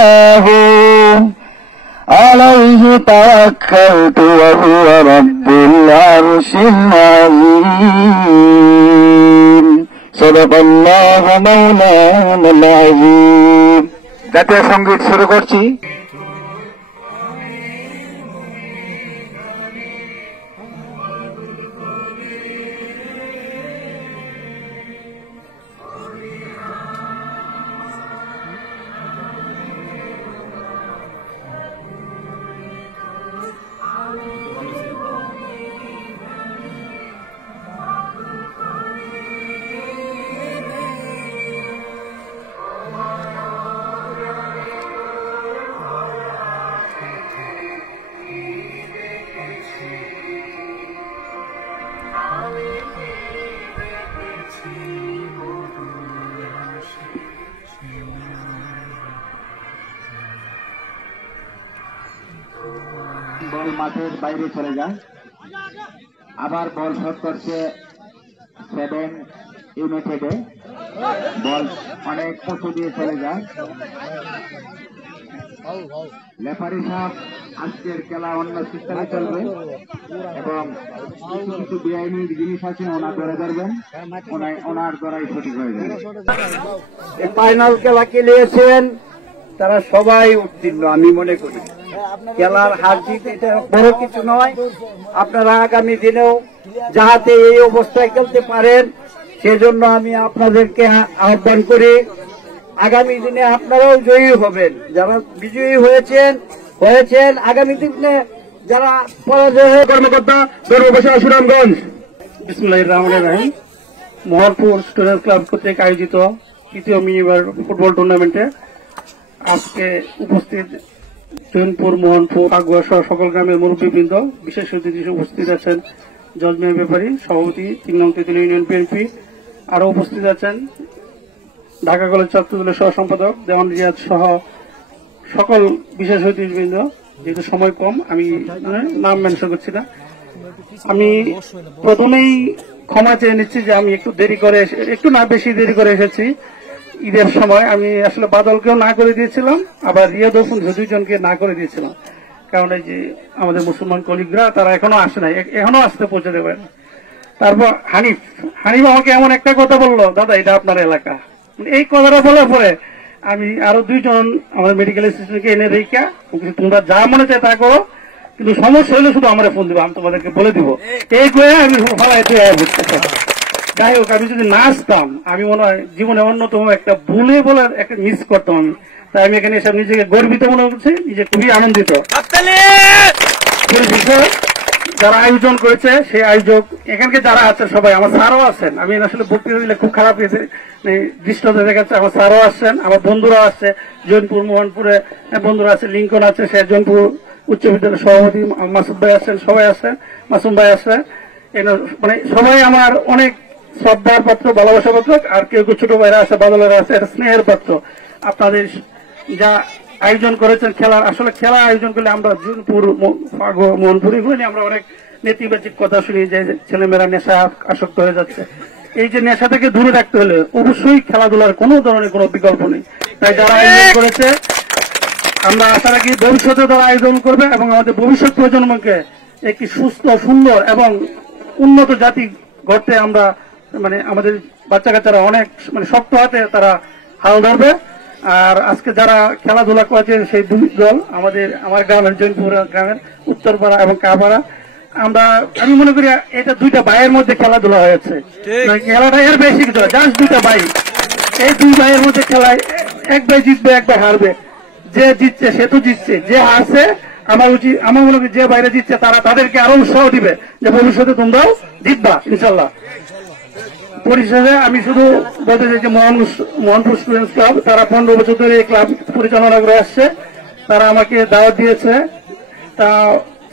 الله عليه توكلت وهو رب العرش العظيم صدق الله مولانا العظيم জাতীয় সঙ্গীত শুরু করছি বল মাঠের বাইরে চলে যায় আবার বল শট করছে 7 ইউনাইটেডে বল অনেক পছু দিয়ে চলে যায় রেফারি সাহেব আজকের খেলা অন্য সিস্টেমে চলবে এবং কিছু কিছু বেআইনি জিনিস আছে ওনার ধরে ধরবেন ওনার দ্বারাই সঠিক হয়ে যাবে ফাইনাল খেলা খেলিয়েছেন তারা সবাই উত্তীর্ণ আমি মনে করি খেলার হার জিত এটা বড় কিছু নয় আপনারা আগামী দিনেও যাহাতে এই অবস্থায় খেলতে পারেন সেজন্য আমি আপনাদেরকে আহ্বান করি আগামী দিনে আপনারাও জয়ী হবেন যারা বিজয়ী হয়েছেন আগামী দিনে যারা পরাজয় কর্মকর্তা ধর্মবাসী সুনামগঞ্জ বিসমিল্লাহির রহমানির রহিম মোহনপুর স্টুডেন্ট ক্লাব কর্তৃক আয়োজিত তৃতীয় মিনিবার ফুটবল টুর্নামেন্টে আজকে উপস্থিত জৈনপুর মোহনপুর আগুয়া সহ সকল গ্রামের মুরব্বীবৃন্দ বিশেষ অতিথি উপস্থিত আছেন জজমিয়া ব্যাপারী সভাপতি 3 নং তেঁতুলিয়া ইউনিয়ন বিএনপি আরো উপস্থিত আছেন ঢাকা কলেজ ছাত্রদলের সহ সম্পাদক দেওয়ান রিয়াজ সহ সকল বিশেষ অতিথিবৃন্দ যেহেতু সময় কম আমি নাম মেনশন করছি না আমি প্রথমেই ক্ষমা চেয়ে নিচ্ছি যে আমি একটু না বেশি দেরি করে এসেছি ঈদের সময় আমি আসলে বাদলকেও না করে দিয়েছিলাম আবার রিয়াদ হোসেন দুইজনকে না করে দিয়েছিলাম কারণ এই যে আমাদের মুসলমান কলিগরা তারা এখনো আসে নাই এখনো আসতে পৌঁছাতে পারে তারপর হানিফ আমাকে এমন একটা কথা বললো দাদা এটা আপনার এলাকা এই কথাটা বলার পরে আমি আরো 2 জন আমাদের মেডিকেল অ্যাসিস্ট্যান্টকে এনে রেখা তোমরা যা মনে চায় তা করো কিন্তু সমস্যা হলে শুধু আমার ফোন দিবো আমি তোমাদেরকে বলে দিব এই করে আমি যাই হোক আমি যদি না আসতাম আমি মনে হয় জীবনে অন্যতম একটা ভুলে বলার একটা মিস করতাম আমি তাই আমি এখানে এসে নিজেকে গর্বিত মনে করছি নিজে খুবই আনন্দিত যারা আয়োজন করেছে সেই আয়োজক এখানকে যারা আছেন সবাই আমার স্যারও আছেন আমি আসলে বক্তৃতা দিলে খুব খারাপ হয়েছে দৃষ্টতা দেখাচ্ছে আমার স্যারও আসছেন আমার বন্ধুরাও আসছে জৈনপুর মোহনপুরে বন্ধুরা আছে লিঙ্কন আছে সে জৈনপুর উচ্চ বিদ্যালয়ের সভাপতি মাসুদ ভাই আসছেন সবাই আসছেন মাসুম ভাই আসছে মানে সবাই আমার অনেক শ্রদ্ধার পাত্র ভালোবাসা পাত্র আর কেউ কেউ ছোট ভাইরা আছে বাদলেরা আছে এটা স্নেহের পাত্র আপনাদের যা আয়োজন করেছেন খেলার আসলে খেলা আয়োজন করলে আমরা জৈনপুর মোহনপুরি হইলে আমরা অনেক নেতিবাচক কথা শুনি যে ছেলেমেয়েরা নেশা আসক্ত হয়ে যাচ্ছে এই যে নেশা থেকে দূরে রাখতে হলে অবশ্যই খেলাধুলার কোনো ধরনের কোনো বিকল্প নেই তাই যারা আয়োজন করেছে আমরা আশা রাখি ভবিষ্যতে তারা আয়োজন করবে এবং আমাদের ভবিষ্যৎ প্রজন্মকে একটি সুস্থ সুন্দর এবং উন্নত জাতি গড়তে আমরা মানে আমাদের বাচ্চা কাচ্চারা অনেক মানে শক্ত হাতে তারা হাল ধরবে আর আজকে যারা খেলাধুলা করেছে সেই 2 দল আমার গ্রামের জৈনপুর গ্রামের উত্তরপাড়া এবং কাপাড়া আমি মনে করি এটা 2টা ভাইয়ের মধ্যে খেলাধুলা হয়েছে খেলাটা এর বেশি কিছু জাস্ট 2টা ভাই এই 2 ভাইয়ের মধ্যে খেলায় এক ভাই জিতবে এক ভাই হারবে যে জিতছে সে তো জিতছে যে হারছে আমার মনে করি যে বাইরে জিতছে তারা তাদেরকে আরো উৎসাহ দিবে যে ভবিষ্যতে তোমরাও জিতবা ইনশাল্লাহ পরিশেষে আমি শুধু বলতে চাই যে মোহনপুর স্টুডেন্টস ক্লাব তারা 15 বছর ধরে এই ক্লাব পরিচালনা করে আসছে তারা আমাকে দাওয়াত দিয়েছে তা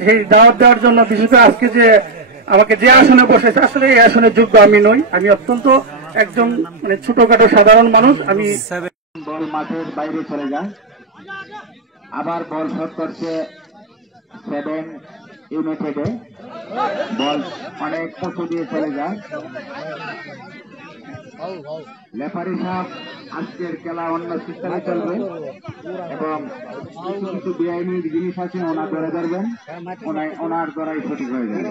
সেই দাওয়াত দেওয়ার জন্য বিশেষ করে আজকে যে আমাকে যে আসনে বসেছে আসলে এই আসনের যোগ্য আমি নই আমি অত্যন্ত একজন মানে ছোটখাটো সাধারণ মানুষ আমি বল মাঠের বাইরে চলে যায় আবার বল শট করছে 7 ইউনাইটেডে বল অনেক পছু দিয়ে চলে যায় রেফারি সাহেব আজকের খেলা অন্য সিস্টেমে চলবে এবং কিছু কিছু বেআইনি জিনিস আছে ওনার ধরে ধরবেন, ওনার দ্বারাই সঠিক হয়ে যাবে।